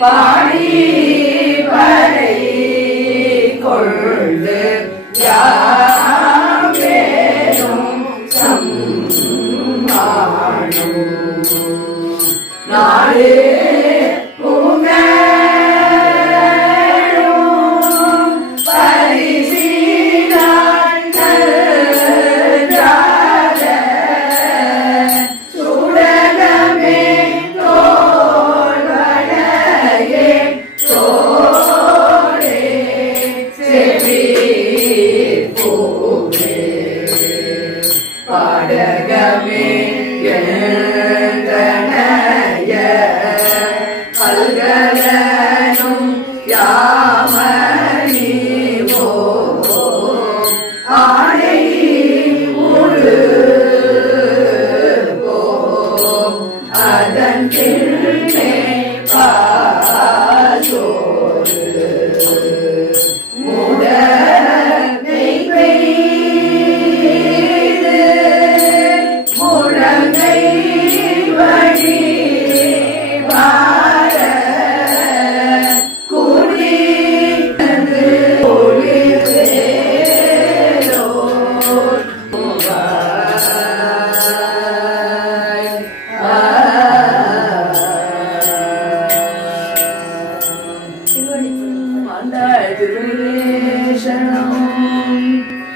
பாடி வரை கொண்டு யாவேரும் சம்மானும் நாளே பாடகமே எழுந்தனைய பல்கலனும் யாமணிவோ ஆடை உடுவோம் அதன் பின்னே பாசோடு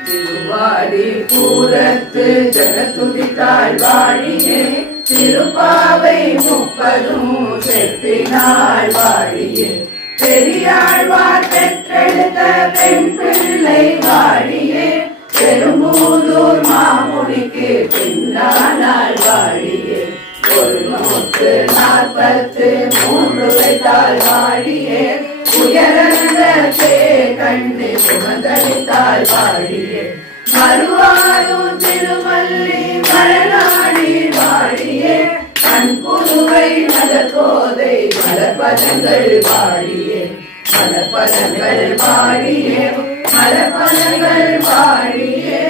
திருவாடி பூரத்து ஜகத்துதித்தாள் வாழியே திருப்பாவை 30 செப்பினாள் வாழியே பெரியாழ்வார் பெற்றெடுத்த பெண் பிள்ளை வாழியே பெரும்பூதூர் மாமுனிக்கு பின்னானாள் வாழியே 143 வைத்தாள் வாழியே உயர்ந்தே கண்டு சுமந்தளித்தாள் வாழியே மறுவாரும் திருமல்லி மலநாடி வாழியே கண்புதுவை மலர்கோதை மலர்பதங்கள் வாழியே மலர்பதங்கள் வாழியே மலர்பதங்கள் வாழியே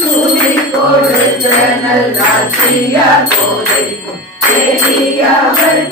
சூடி கொடுத்த நல் ராத்திரியா கோதை தேவியவள்